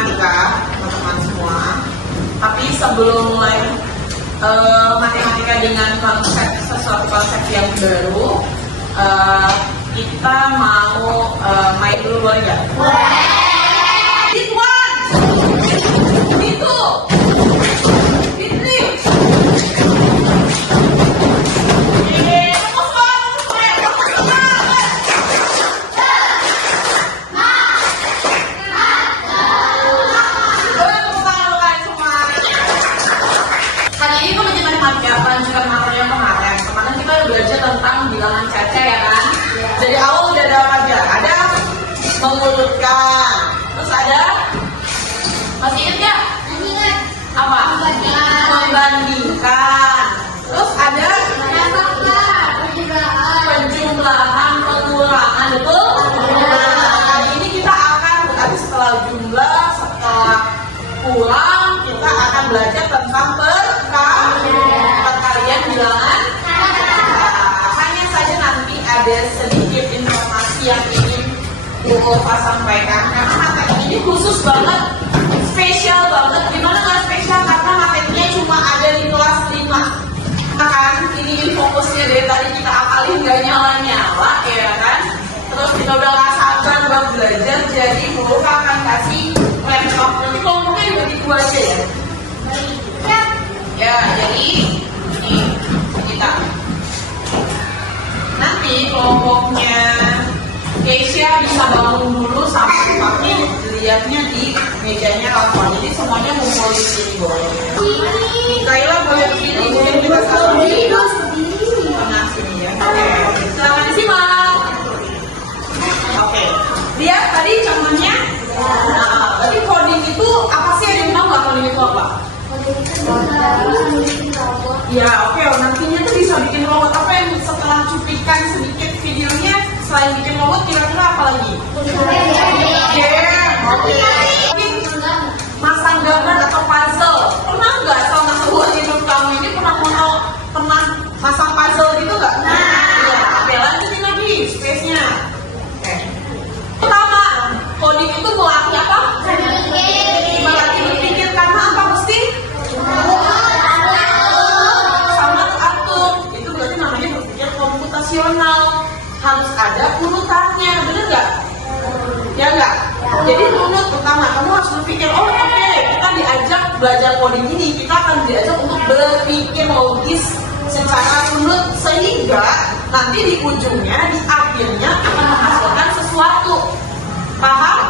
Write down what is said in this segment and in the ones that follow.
matematika, teman-teman semua. Tapi sebelum mulai matematika dengan sesuatu konsep yang baru, kita mau main dulu, boleh nggak? Hit one, hit two, hit three. Lanjutan materi yang kemarin kita udah belajar tentang bilangan caca ya kan. Dari awal udah ada apa aja? Ada mengurutkan, terus ada masih ingat nggak? Apa? Membandingkan, terus ada penjumlahan, pengurangan, betul? Nah, kali ini kita akan berarti setelah jumlah, setelah kurang, kita akan belajar tentang bilangan. Hanya saja nanti ada sedikit informasi yang ingin Bu sampaikan, karena materi ini khusus banget, spesial banget. Gimana nggak spesial? Karena materinya cuma ada di kelas 5. Kan ini fokusnya dari tadi kita akalin nggak nyala-nyala ya kan. Terus kita udah nggak sabar buat belajar, jadi Bu akan kasih laptop. Nanti kelompoknya dibagi 2 aja ya. Ya, jadi kita nanti kelompoknya Keisha bisa bangun dulu sampai pakai lihatnya di mejanya Rafa. Jadi semuanya ngumpul di sini boleh. Mikaela boleh di sini, jadi kita selalu di tengah sini ya. Oke, silakan disimak. Oke, lihat tadi contohnya. Nah, tadi coding itu apa sih? Ada yang tahu nggak coding itu apa? Ya, oke. Nantinya tuh bisa bikin robot. Apa yang setelah cuplikan sedikit videonya, selain bikin robot, kira-kira apa lagi? Oke. Masang gambar atau puzzle. Pernah nggak sama sebuah hidup kamu ini pernah masang puzzle gitu nggak? Ya, oke. Lanjutin lagi space-nya. Oke. Pertama, coding itu melatih apa? Melatih berpikir karena apa mesti? Komputasional harus ada urutannya, bener nggak? Ya nggak? Jadi runut pertama, kamu harus berpikir, oh oke, kita diajak belajar coding ini, kita akan diajak untuk berpikir logis secara runut sehingga nanti di ujungnya, di akhirnya akan menghasilkan sesuatu. Paham?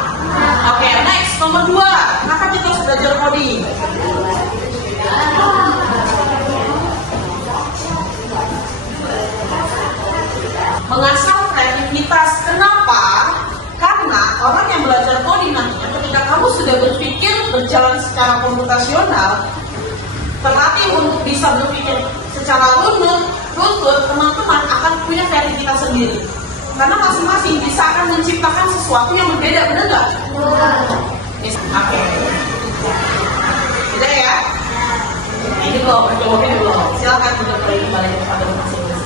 Oke, next nomor 2, kenapa kita harus belajar coding? Mengasah kreativitas. Kenapa? Karena orang yang belajar coding nantinya ketika kamu sudah berpikir berjalan secara komputasional, terlatih untuk bisa berpikir secara runut, teman-teman akan punya kreativitas sendiri. Karena masing-masing bisa akan menciptakan sesuatu yang berbeda, benar nggak? Oke. Sudah ya? Nah, ini kalau berjawabnya dulu. Silakan kita kembali kepada masing-masing.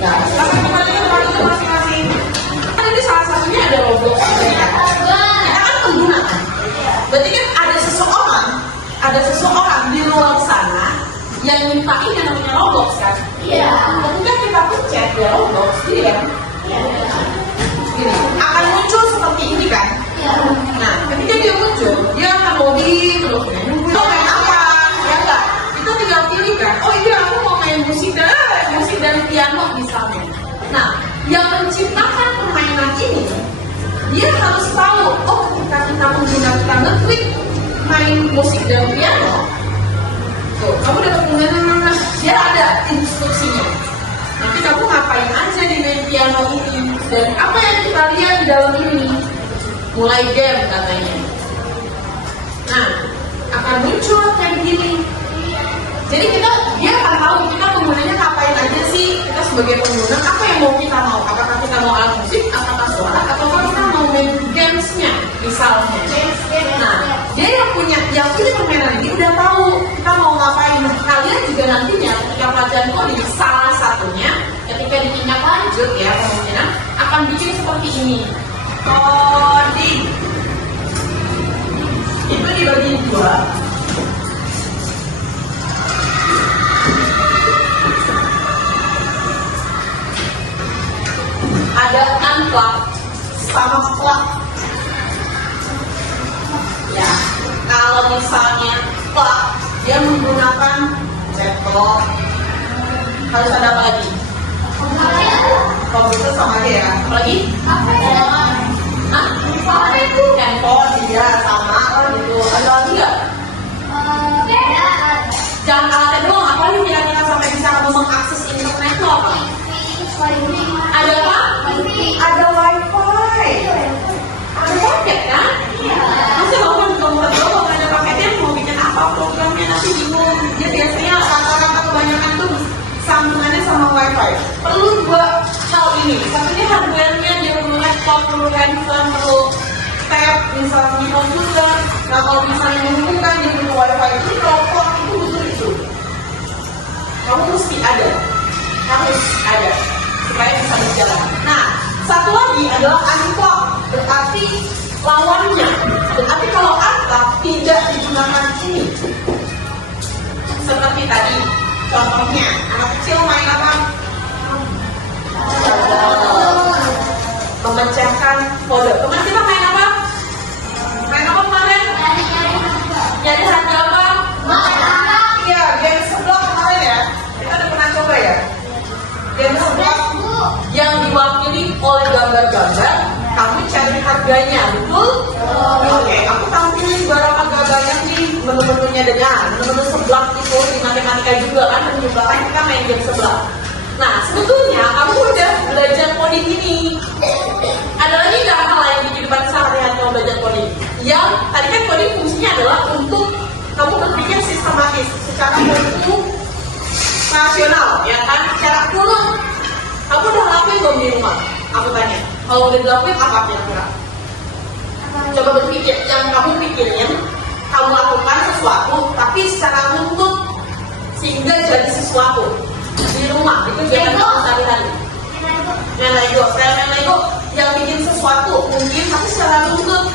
Nah, sekarang kembali ke masing-masing. Kan ini salah satunya ada Roblox. Kita kan menggunakan. Berarti kan ada seseorang di luar sana yang mintain yang namanya Roblox kan? Iya. Ketika kita pencet ya Roblox, ini kan? Gini, akan muncul seperti ini kan? Iya. Nah, ketika dia muncul, dia akan login terus. Mau main apa? Ya enggak? Kita tinggal pilih kan? Oh iya, aku mau main musik dan piano misalnya. Nah, yang menciptakan permainan ini, dia harus tahu, oh ketika kita menggunakan ngeklik main musik dan piano, tuh, kamu dapat menggunakan, dia ada instruksinya. Nanti kamu ngapain aja di main piano ini, dan apa yang kita lihat di dalam ini, mulai game katanya. Nah, akan muncul kayak begini. Jadi dia akan tahu kita penggunanya ngapain aja sih. Kita sebagai pengguna apa yang kita mau? Apakah kita mau alat musik, apakah suara, atau kita mau main gamesnya misalnya. Nah, dia yang punya permainan ini udah tahu kita mau ngapain. Kalian juga nantinya ketika pelajaran coding salah satunya ketika akan bikin seperti ini. Coding. Itu dibagi dua. Ada unplug sama plug. Ya, kalau misalnya plug dia menggunakan laptop, harus ada apa lagi? Komputer sama aja ya. Apa lagi? Apa itu? Handphone, iya sama kan gitu. Ada lagi nggak? Jangan alatnya doang. Apa lagi kira-kira sampai bisa kamu mengakses internet lo? Ada apa? Ada wifi. Ada paket kan? Masa kamu kan komputer doang nggak ada paketnya, mau bikin apa programnya nanti bingung. Dia biasanya rata-rata kebanyakan tuh sambungannya sama wifi. Perlu dua hal ini. Satunya hardware-nya, dia perlu laptop, perlu handphone, perlu tab, misalnya komputer. Nah kalau misalnya menghubungkan dia perlu wifi itu, kalau plug itu butuh itu. Kamu mesti ada, harus ada supaya bisa berjalan. Nah satu lagi adalah unplug, berarti lawannya. Berarti kalau unplug tidak digunakan ini. Seperti tadi, contohnya anak kecil main apa? Memecahkan kode. Kemarin kita main apa? Main apa kemarin? Jadi harga apa? Iya, game seblak kemarin ya. Kita udah pernah coba ya. Game seblak yang diwakili oleh gambar-gambar. Kamu cari harganya, betul? Oke, aku tampilin berapa gambarnya nih menu-menunya dengan menu seblak itu di matematika juga kan, menyebabkan kita main game seblak. Nah, sebetulnya kamu udah belajar coding ini. Ada lagi nggak hal lain di kehidupan sehari-hari kamu belajar coding? Yang tadi kan coding fungsinya adalah untuk kamu berpikir sistematis, secara bentuk rasional, ya kan? Secara kurang. Kamu udah ngelakuin belum di rumah? Aku tanya. Kalau udah dilakuin apa kira-kira? Coba berpikir, yang kamu pikirin, kamu lakukan sesuatu, tapi secara runtut sehingga jadi sesuatu di rumah. Itu kegiatan kamu sehari-hari. Main Lego, yang bikin sesuatu mungkin, tapi secara runtut.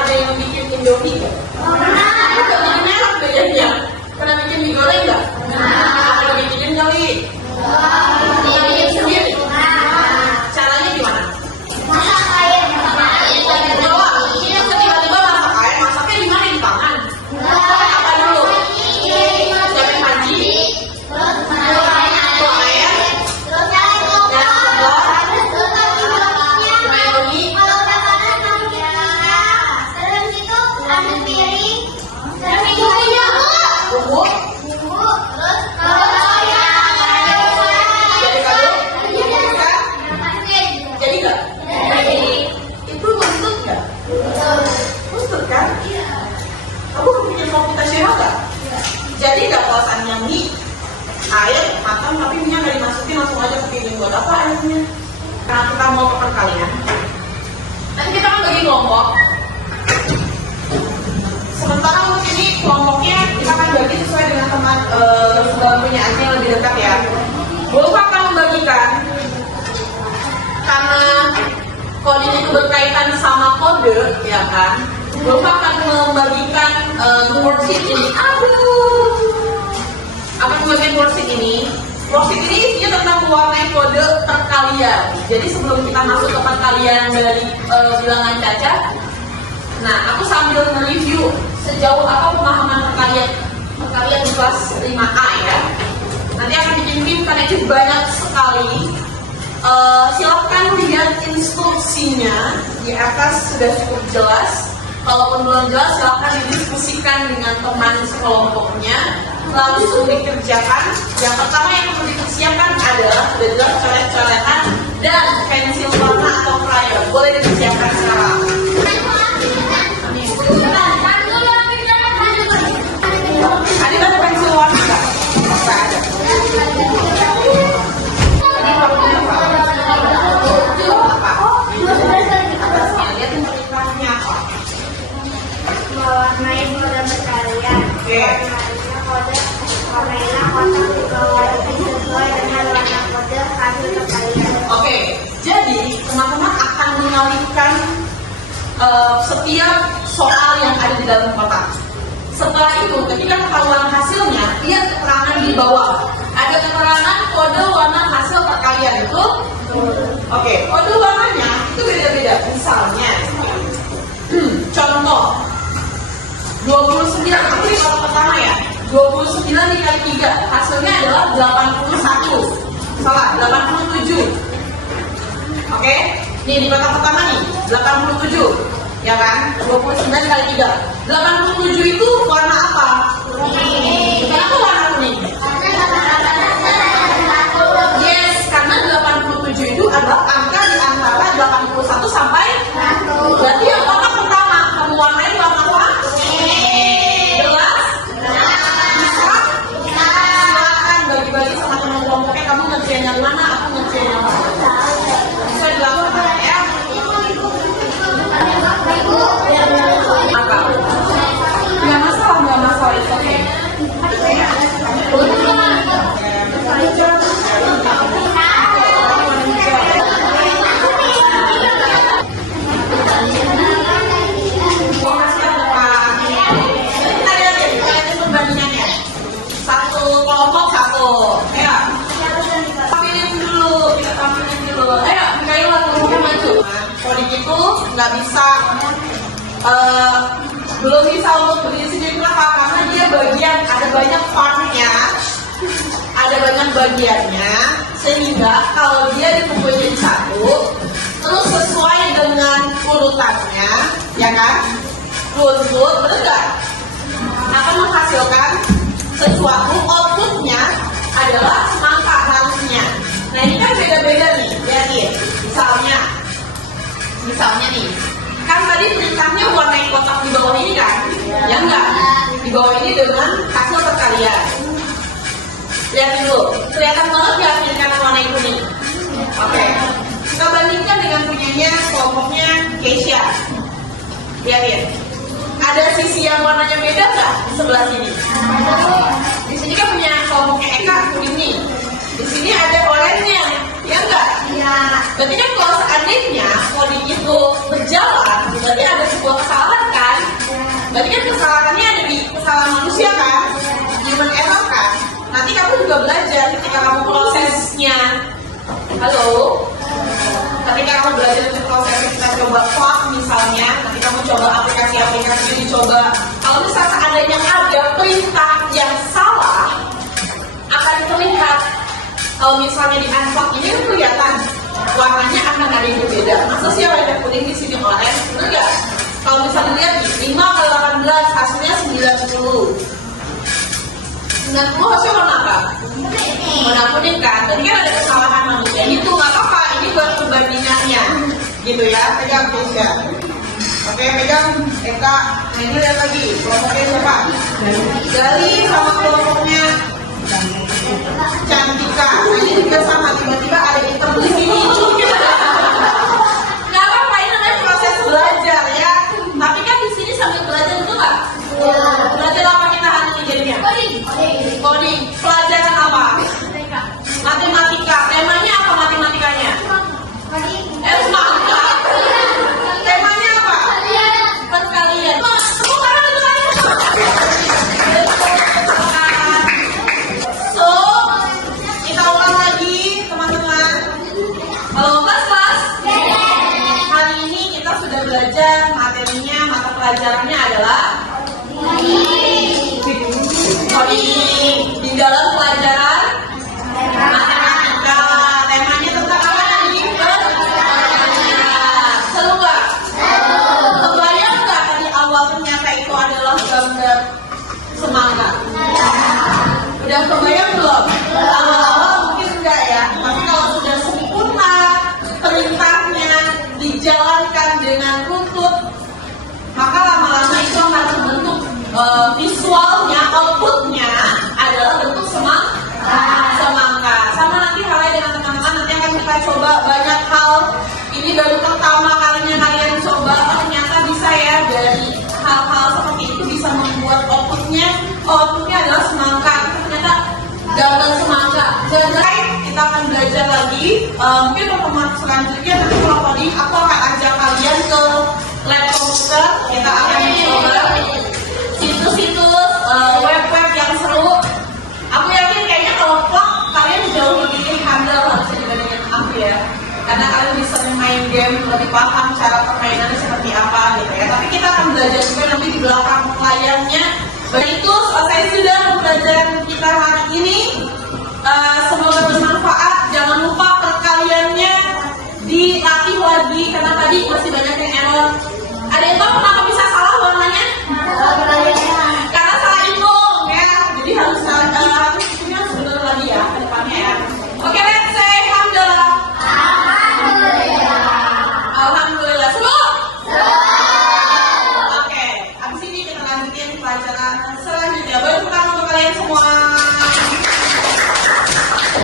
Ada yang bikin Indomie nggak? Udah bikin merek bedanya. Pernah bikin mie goreng nggak? Pernah bikinin kali? Pernah bikin sendiri? Caranya gimana? Masak air. Tiba-tiba masak air, masaknya di mana? Di tangan? Apa dulu? Siapin panci? Bawa air? Jadi nggak? Itu maksud nggak? Maksud kan? Kamu bikin komputasional nggak? Jadi nggak perasaannya mie, air, matang, tapi minyak nggak dimasukin langsung aja ke piring. Buat apa airnya? Karena kita mau ke perkalian. Nanti kita kan bagi kelompok. Sementara untuk ini kelompoknya kita akan bagi sesuai dengan teman bangkunya aja yang lebih dekat ya. Bapak akan membagikan karena coding itu berkaitan sama kode, ya kan? Bapak akan membagikan worksheet ini. Akan membagikan worksheet ini. Worksheet ini isinya tentang mewarnai kode perkalian. Jadi sebelum kita masuk ke perkalian dari bilangan cacat, nah aku sambil mereview sejauh apa pemahaman perkalian di kelas 5A ya. Nanti akan bikin tim karena itu banyak sekali. Silahkan lihat instruksinya di atas, sudah cukup jelas. Kalaupun belum jelas, silahkan didiskusikan dengan teman sekelompoknya, langsung dikerjakan. Yang pertama yang perlu dipersiapkan adalah sudah jelas coret-coretan dan pensil warna atau crayon. Boleh dipersiapkan sekarang. Ada kan pensil warna nggak? Nggak ada. Ini warnanya apa? Lihat interpretasinya apa? Mewarnai kode perkalian. Oke. Warnailah kotak di bawah sesuai dengan warna kode hasil perkalian. Oke, setiap soal yang ada di dalam kotak. Setelah itu, ketika ketahuan hasilnya, lihat keterangan di bawah. Ada keterangan kode warna hasil perkalian itu. Oke, kode warnanya itu beda-beda. Misalnya, contoh 29, ini kalau pertama ya, 29 dikali 3, hasilnya adalah 81. Salah, 87. Oke, nih di kotak pertama nih, 87. Ya kan? 29 kali 3. 87 itu warna apa? Kenapa warna kuning? Yes, karena 87 itu adalah angka di antara 81 sampai 100. Berarti yang kotak pertama kamu warnai warna apa? Jelas? Bisa? Silakan bagi-bagi sama teman kelompoknya, kamu ngerjain yang mana, aku ngerjain yang mana. Bisa dilakukan ya. Apa? Nggak masalah, itu oke. Satu kelompok satu, ya. Tampilin dulu. Ayo, Mikaela kelompoknya maju. Kalau gitu nggak bisa. Belum bisa untuk berdiri sendiri. Kenapa? Karena dia bagian, ada banyak partnya, ada banyak bagiannya, sehingga kalau dia dikumpulin jadi satu, terus sesuai dengan urutannya, ya kan? Runtut, betul nggak? Akan menghasilkan sesuatu, outputnya adalah semangka harusnya. Nah ini kan beda-beda nih, lihatin. Misalnya nih. Kan tadi perintahnya warnai kotak di bawah ini kan? Ya enggak? Di bawah ini dengan hasil perkalian. Lihat dulu, kelihatan banget ya pilihan warna kuning. Oke, kita bandingkan dengan punyanya kelompoknya Keisha. Lihatin, ada sisi yang warnanya beda nggak di sebelah sini? Di sini kan punya kelompoknya Eka kuning nih. Di sini ada oranye, ya enggak? Iya. Berarti kan kalau seandainya coding itu berjalan, berarti ada sebuah kesalahan kan? Berarti kan kesalahannya ada di kesalahan manusia kan? Human error kan? Nanti kamu juga belajar ketika kamu prosesnya. Halo? Ketika kamu belajar untuk prosesnya, kita coba plug misalnya, nanti kamu coba aplikasi-aplikasi dicoba. Kalau misalnya seandainya ada perintah yang salah, akan terlihat. Kalau misalnya di unlock ini kan kelihatan warnanya akan ada yang berbeda. Masa sih warna kuning di sini orange? Benar nggak? Kalau misalnya dilihat nih, 5 kali 18 hasilnya 90. 90 hasilnya warna apa? Warna kuning kan? Tadi kan ada kesalahan manusia. Itu nggak apa-apa. Ini buat perbandingannya, gitu ya. Pegang Keisha. Oke, pegang Eka. Nah ini lihat lagi. Kelompoknya siapa? Gali sama kelompoknya Cantika. Ini juga sama, tiba-tiba ada item di sini. Nggak apa-apa, ini namanya proses belajar ya. Tapi kan di sini sambil belajar itu nggak? Belajar apa kita hari ini jadinya? Coding. Pelajaran apa? Matematika. Temanya apa matematikanya? Semangka. Temanya apa? Perkalian. Semua orang itu lagi. Kita ulang lagi teman-teman. Halo kelas. Hari ini kita sudah belajar materinya, mata pelajarannya adalah coding. Di dalam pelajaran matematika, temanya tentang apa tadi? Seru nggak? Kebayang nggak tadi awal ternyata itu adalah gambar semangka? Udah kebayang belum? Awal-awal mungkin enggak ya, tapi kalau sudah sempurna perintahnya dijalankan dengan runtut, maka lama-lama itu akan terbentuk visualnya, outputnya adalah bentuk semangka. Sama nanti halnya dengan teman-teman, nanti akan kita coba banyak hal. Ini baru pertama kalinya kalian coba, ternyata bisa ya, dari hal-hal seperti itu bisa membuat outputnya adalah semangka. Ternyata gambar semangka. Jadi kita akan belajar lagi. Mungkin pertemuan selanjutnya nanti kalau tadi aku akan ajak kalian ke lab komputer. Kita akan mencoba situs-situs web-web yang seru. Aku yakin kayaknya kalau vlog kalian jauh lebih handal harusnya dibandingin aku ya. Karena kalian bisa main game, lebih paham cara permainannya seperti apa gitu ya. Tapi kita akan belajar juga nanti di belakang layarnya. Begitu selesai sudah pembelajaran kita hari ini.